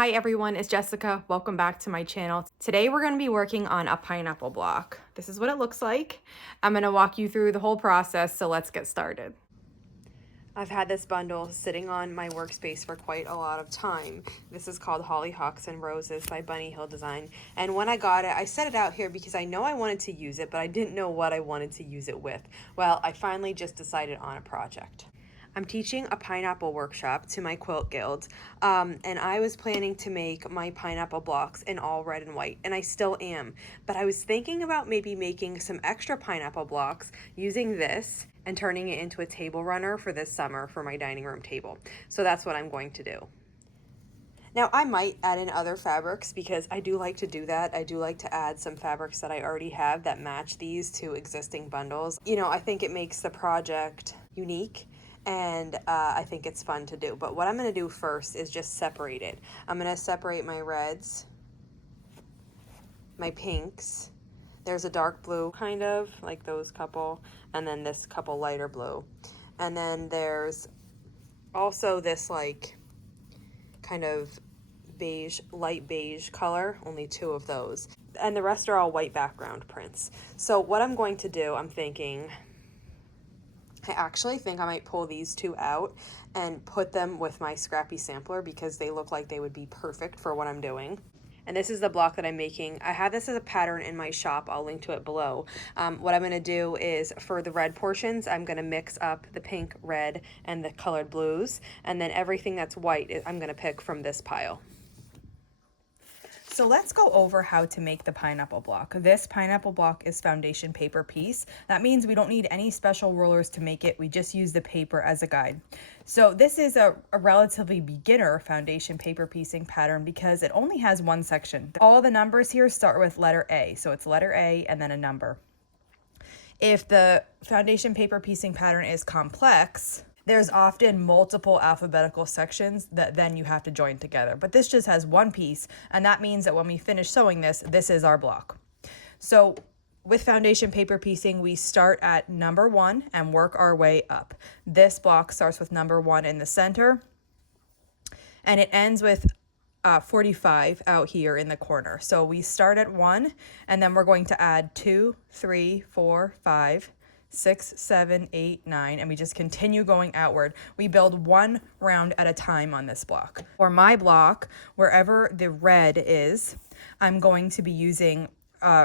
Hi everyone, it's Jessica. Welcome back to my channel. Today we're going to be working on a pineapple block. This is what it looks like. I'm going to walk you through the whole process, so let's get started. I've had this bundle sitting on my workspace for quite a lot of time. This is called Hollyhocks and Roses by Bunny Hill Design. And when I got it, I set it out here because I know I wanted to use it, but I didn't know what I wanted to use it with. Well, I finally just decided on a project. I'm teaching a pineapple workshop to my quilt guild, and I was planning to make my pineapple blocks in all red and white, and I still am. But I was thinking about maybe making some extra pineapple blocks using this and turning it into a table runner for this summer for my dining room table. So that's what I'm going to do. Now, I might add in other fabrics because I do like to do that. I do like to add some fabrics that I already have that match these to existing bundles. You know, I think it makes the project unique, and I think it's fun to do. But what I'm going to do first is just separate it. I'm going to separate my reds, my pinks. There's a dark blue, kind of like those couple, and then this couple lighter blue. And then there's also this like kind of beige, light beige color, only two of those. And the rest are all white background prints. So what I'm going to do, I'm thinking, I actually think I might pull these two out and put them with my scrappy sampler because they look like they would be perfect for what I'm doing. And this is the block that I'm making. I have this as a pattern in my shop. I'll link to it below. What I'm going to do is for the red portions, I'm going to mix up the pink, red, and the colored blues. And then everything that's white, I'm going to pick from this pile. So let's go over how to make the pineapple block. This pineapple block is foundation paper piece. That means we don't need any special rollers to make it. We just use the paper as a guide. So this is a relatively beginner foundation paper piecing pattern because it only has one section. All the numbers here start with letter A. So it's letter A and then a number. If the foundation paper piecing pattern is complex, there's often multiple alphabetical sections that then you have to join together. But this just has one piece, and that means that when we finish sewing this, this is our block. So with foundation paper piecing, we start at number 1 and work our way up. This block starts with number 1 in the center, and it ends with 45 out here in the corner. So we start at 1, and then we're going to add 2, 3, 4, 5, 6, 7, 8, 9, and we just continue going outward. We build one round at a time on this block. For my block, wherever the red is, I'm going to be using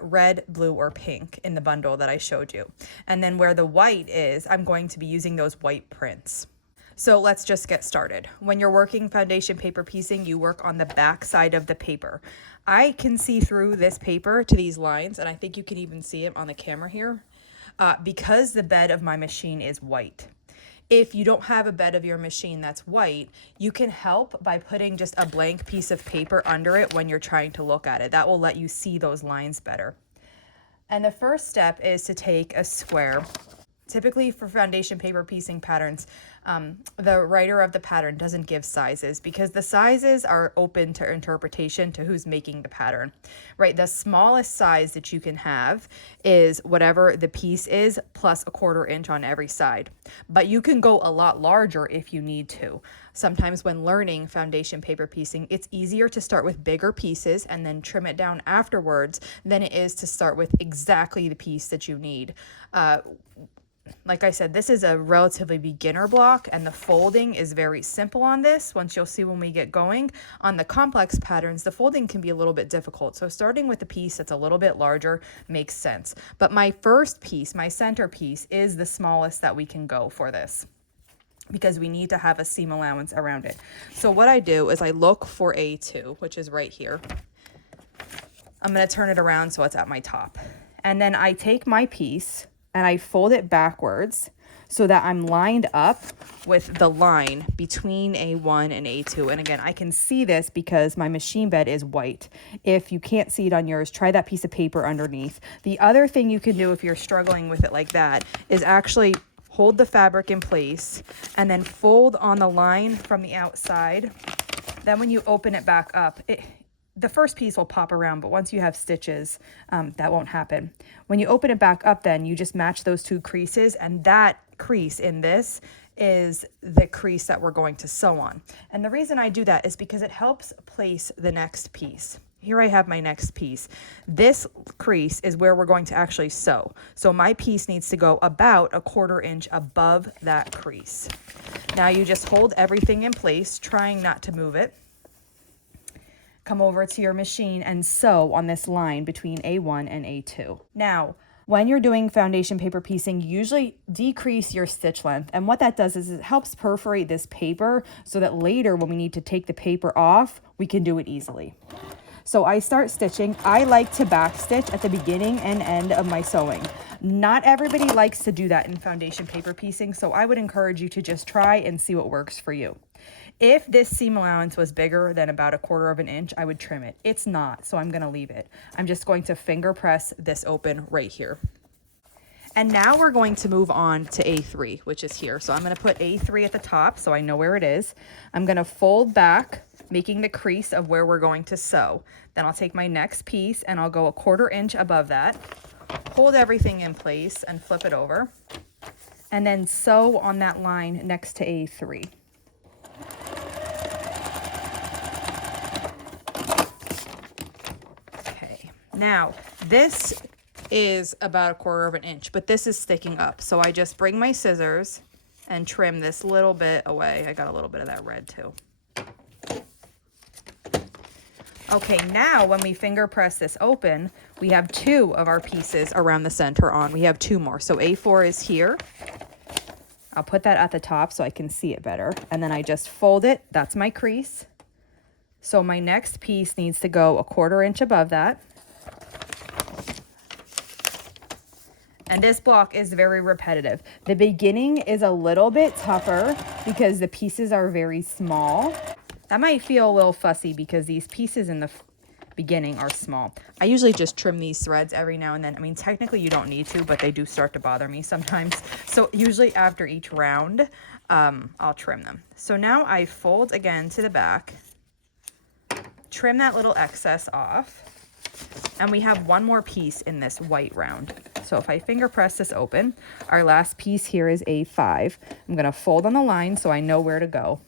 red, blue, or pink in the bundle that I showed you. And then where the white is, I'm going to be using those white prints. So let's just get started. When you're working foundation paper piecing, you work on the back side of the paper. I can see through this paper to these lines, and I think you can even see it on the camera here. Because the bed of my machine is white. If you don't have a bed of your machine that's white, you can help by putting just a blank piece of paper under it when you're trying to look at it. That will let you see those lines better. And the first step is to take a square. Typically for foundation paper piecing patterns, the writer of the pattern doesn't give sizes because the sizes are open to interpretation to who's making the pattern, right? The smallest size that you can have is whatever the piece is plus 1/4 inch on every side. But you can go a lot larger if you need to. Sometimes when learning foundation paper piecing, it's easier to start with bigger pieces and then trim it down afterwards than it is to start with exactly the piece that you need. Like I said, this is a relatively beginner block, and the folding is very simple on this. Once you'll see when we get going. On the complex patterns, the folding can be a little bit difficult. So starting with a piece that's a little bit larger makes sense. But my first piece, my center piece, is the smallest that we can go for this because we need to have a seam allowance around it. So what I do is I look for A2, which is right here. I'm going to turn it around so it's at my top. And then I take my piece and I fold it backwards so that I'm lined up with the line between A1 and A2. And again, I can see this because my machine bed is white. If you can't see it on yours, try that piece of paper underneath. The other thing you can do if you're struggling with it like that is actually hold the fabric in place and then fold on the line from the outside. Then when you open it back up, the first piece will pop around, but once you have stitches, that won't happen. When you open it back up, then you just match those two creases, and that crease in this is the crease that we're going to sew on. And the reason I do that is because it helps place the next piece. Here I have my next piece. This crease is where we're going to actually sew. So my piece needs to go about 1/4 inch above that crease. Now you just hold everything in place, trying not to move it. Come over to your machine and sew on this line between A1 and A2. Now, when you're doing foundation paper piecing, you usually decrease your stitch length. And what that does is it helps perforate this paper so that later when we need to take the paper off, we can do it easily. So I start stitching. I like to back stitch at the beginning and end of my sewing. Not everybody likes to do that in foundation paper piecing, so I would encourage you to just try and see what works for you. If this seam allowance was bigger than about 1/4 inch, I would trim it. It's not, so I'm gonna leave it. I'm just going to finger press this open right here. And now we're going to move on to A3, which is here. So I'm gonna put A3 at the top so I know where it is. I'm gonna fold back, making the crease of where we're going to sew. Then I'll take my next piece and I'll go 1/4 inch above that, hold everything in place and flip it over, and then sew on that line next to A3. Okay, now this is about 1/4 inch, but this is sticking up. So I just bring my scissors and trim this little bit away. I got a little bit of that red too. Okay, now when we finger press this open, we have 2 of our pieces around the center on. We have 2 more. So A4 is here. I'll put that at the top so I can see it better. And then I just fold it. That's my crease. So my next piece needs to go 1/4 inch above that. And this block is very repetitive. The beginning is a little bit tougher because the pieces are very small. That might feel a little fussy because these pieces in the beginning are small. I usually just trim these threads every now and then. I mean, technically you don't need to, but they do start to bother me sometimes. So usually after each round, I'll trim them. So now I fold again to the back, trim that little excess off, and we have 1 more piece in this white round. So if I finger press this open, our last piece here is A5. I'm gonna fold on the line so I know where to go.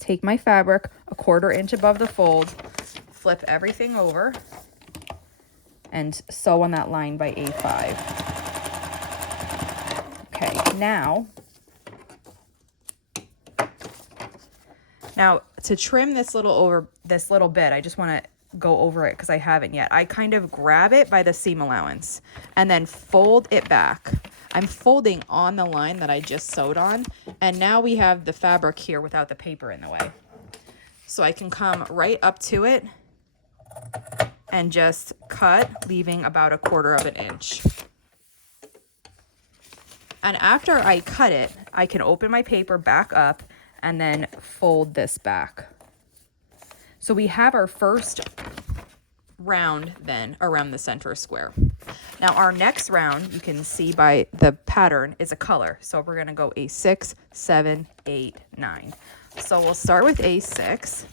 Take my fabric 1/4 inch above the fold, flip everything over, and sew on that line by A5. Okay, now to trim this little bit, I just want to go over it because I haven't yet. I kind of grab it by the seam allowance and then fold it back. I'm folding on the line that I just sewed on, and now we have the fabric here without the paper in the way. So I can come right up to it and just cut, leaving about 1/4 inch. And after I cut it, I can open my paper back up and then fold this back. So we have our first round then around the center square. Now our next round, you can see by the pattern, is a color. So we're gonna go A6, 7, 8, 9. So we'll start with A6.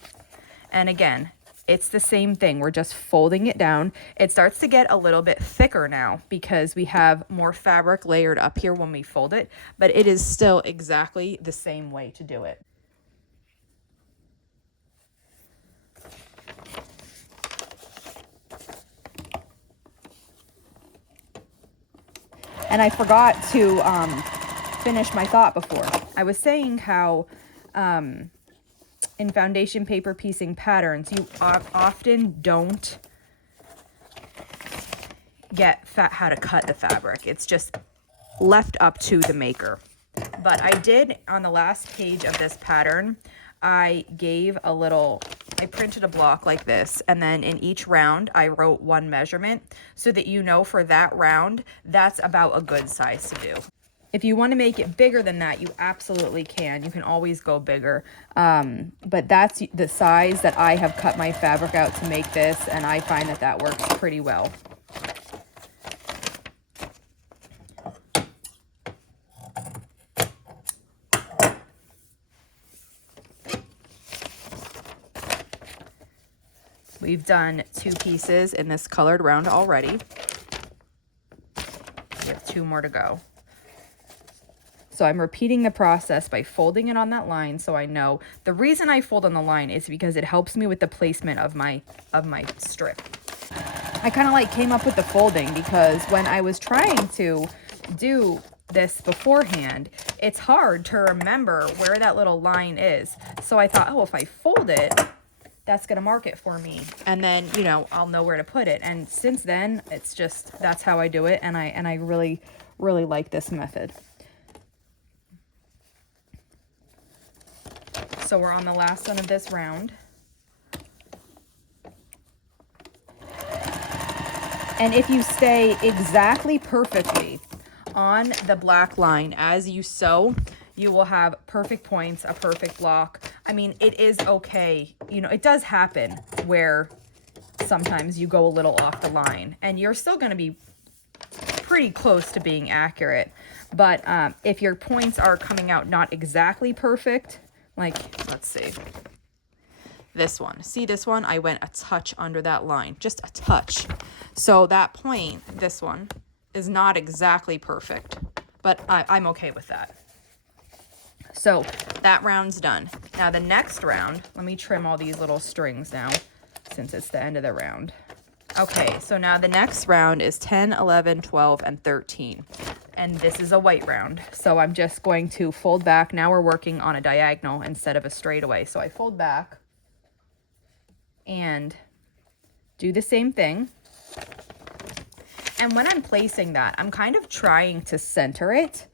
And again, it's the same thing. We're just folding it down. It starts to get a little bit thicker now because we have more fabric layered up here when we fold it, but it is still exactly the same way to do it. And I forgot to finish my thought before. I was saying how in foundation paper piecing patterns, you often don't get how to cut the fabric. It's just left up to the maker. But I did, on the last page of this pattern, I printed a block like this, and then in each round I wrote 1 measurement so that you know for that round that's about a good size to do. If you want to make it bigger than that, you absolutely can. You can always go bigger, but that's the size that I have cut my fabric out to make this, and I find that that works pretty well. We've done 2 pieces in this colored round already. We have 2 more to go. So I'm repeating the process by folding it on that line, so I know. The reason I fold on the line is because it helps me with the placement of my strip. I kind of like came up with the folding because when I was trying to do this beforehand, it's hard to remember where that little line is. So I thought, oh, if I fold it, that's going to mark it for me. And then, you know, I'll know where to put it. And since then, it's just, that's how I do it. And I really, really like this method. So we're on the last one of this round. And if you stay exactly perfectly on the black line as you sew, you will have perfect points, a perfect block. I mean, it is okay. You know, it does happen where sometimes you go a little off the line and you're still going to be pretty close to being accurate. But if your points are coming out not exactly perfect, like, let's see. This one. See this one? I went a touch under that line. Just a touch. So that point, this one, is not exactly perfect. But I'm okay with that. So that round's done. Now the next round, let me trim all these little strings now since it's the end of the round. Okay, so now the next round is 10, 11, 12, and 13. And this is a white round. So I'm just going to fold back. Now we're working on a diagonal instead of a straightaway. So I fold back and do the same thing. And when I'm placing that, I'm kind of trying to center it.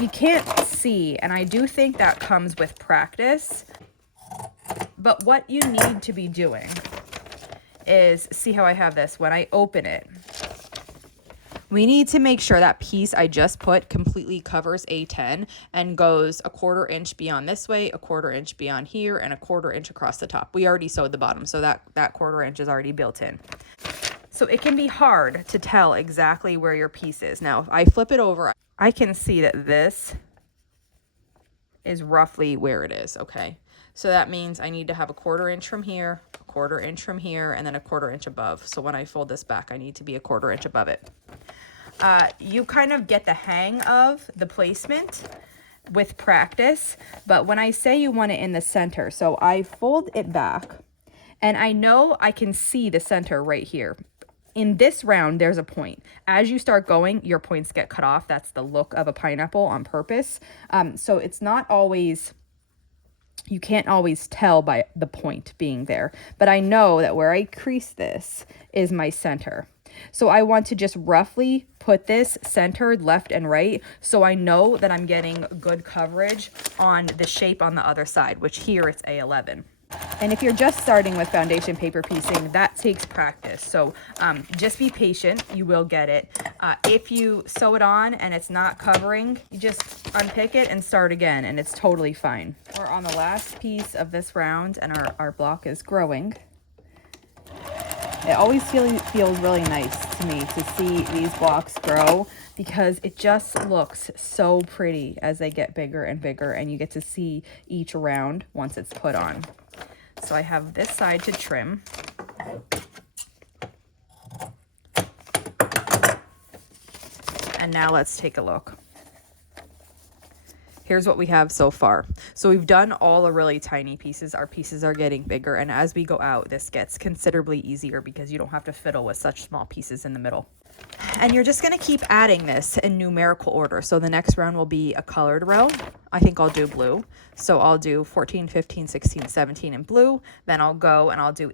You can't see, and I do think that comes with practice. But what you need to be doing is, see how I have this? When I open it, we need to make sure that piece I just put completely covers A10 and goes a 1/4 inch beyond this way, a 1/4 inch beyond here, and a 1/4 inch across the top. We already sewed the bottom, so that 1/4 inch is already built in. So it can be hard to tell exactly where your piece is. Now, if I flip it over, I can see that this is roughly where it is, okay? So that means I need to have a 1/4 inch from here, a 1/4 inch from here, and then a 1/4 inch above. So when I fold this back, I need to be a 1/4 inch above it. You kind of get the hang of the placement with practice, but when I say you want it in the center, so I fold it back, and I know I can see the center right here. In this round, there's a point. As you start going, your points get cut off. That's the look of a pineapple on purpose. So it's not always, you can't always tell by the point being there. But I know that where I crease this is my center. So I want to just roughly put this centered left and right so I know that I'm getting good coverage on the shape on the other side, which here it's A11. And if you're just starting with foundation paper piecing, that takes practice. So just be patient, you will get it. If you sew it on and it's not covering, you just unpick it and start again, and it's totally fine. We're on the last piece of this round, and our block is growing. It always feels really nice to me to see these blocks grow because it just looks so pretty as they get bigger and bigger, and you get to see each round once it's put on. So I have this side to trim. And now let's take a look. Here's what we have so far. So we've done all the really tiny pieces. Our pieces are getting bigger, and as we go out, this gets considerably easier because you don't have to fiddle with such small pieces in the middle. And you're just gonna keep adding this in numerical order. So the next round will be a colored row. I think I'll do blue. So I'll do 14, 15, 16, 17 in blue. Then I'll go and I'll do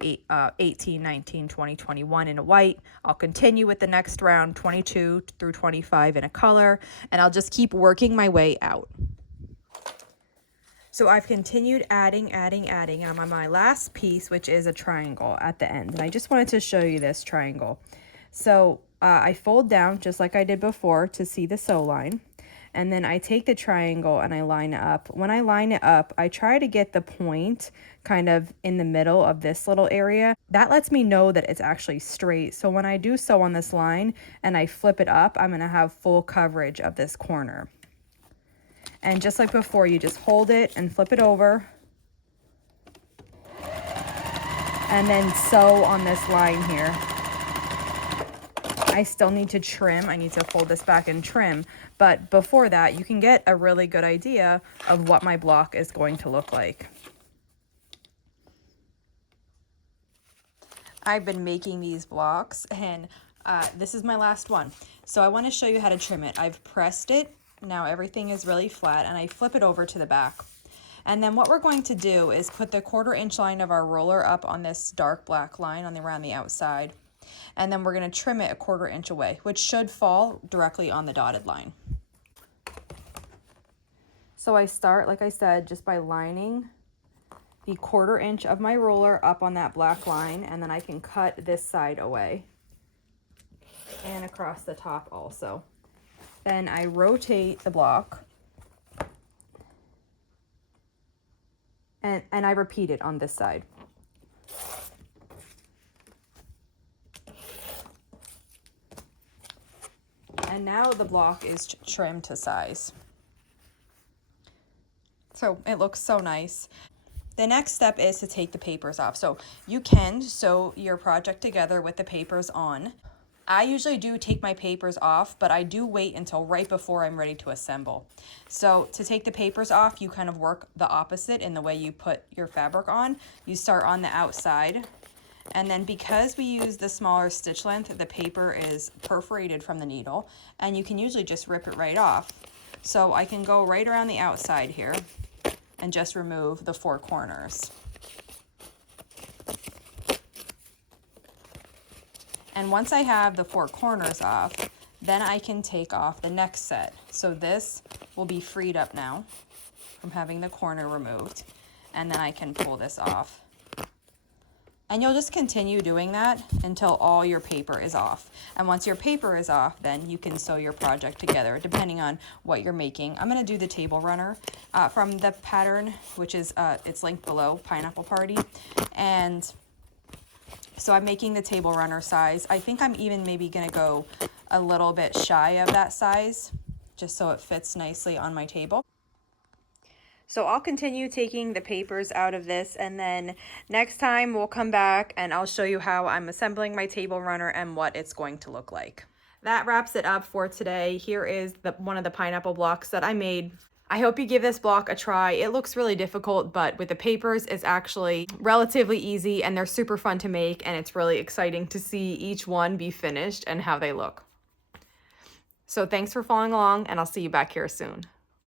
18, 19, 20, 21 in a white. I'll continue with the next round, 22 through 25 in a color. And I'll just keep working my way out. So I've continued adding, and I'm on my last piece, which is a triangle at the end. And I just wanted to show you this triangle. So I fold down just like I did before to see the sew line. And then I take the triangle and I line it up. When I line it up, I try to get the point kind of in the middle of this little area. That lets me know that it's actually straight. So when I do sew on this line and I flip it up, I'm gonna have full coverage of this corner. And just like before, you just hold it and flip it over. And then sew on this line here. I still need to trim. I need to fold this back and trim. But before that, you can get a really good idea of what my block is going to look like. I've been making these blocks, and this is my last one. So I want to show you how to trim it. I've pressed it. Now everything is really flat, and I flip it over to the back. And then what we're going to do is put the 1/4 inch line of our roller up on this dark black line around the outside. And then we're going to trim it a 1/4 inch away, which should fall directly on the dotted line. So I start, like I said, just by lining the 1/4 inch of my roller up on that black line, and then I can cut this side away and across the top also. Then I rotate the block, and I repeat it on this side. And now the block is trimmed to size. So it looks so nice. The next step is to take the papers off. So you can sew your project together with the papers on. I usually do take my papers off, but I do wait until right before I'm ready to assemble. So to take the papers off, you kind of work the opposite in the way you put your fabric on. You start on the outside, and then because we use the smaller stitch length, the paper is perforated from the needle, and you can usually just rip it right off. So I can go right around the outside here and just remove the 4 corners. And once I have the 4 corners off, then I can take off the next set. So this will be freed up now from having the corner removed, and then I can pull this off. And you'll just continue doing that until all your paper is off. And once your paper is off, then you can sew your project together depending on what you're making. I'm gonna do the table runner from the pattern, which is, it's linked below, Pineapple Party. And so I'm making the table runner size. I think I'm even maybe gonna go a little bit shy of that size, just so it fits nicely on my table. So I'll continue taking the papers out of this, and then next time we'll come back and I'll show you how I'm assembling my table runner and what it's going to look like. That wraps it up for today. Here is one of the pineapple blocks that I made. I hope you give this block a try. It looks really difficult, but with the papers, it's actually relatively easy, and they're super fun to make, and it's really exciting to see each one be finished and how they look. So thanks for following along, and I'll see you back here soon.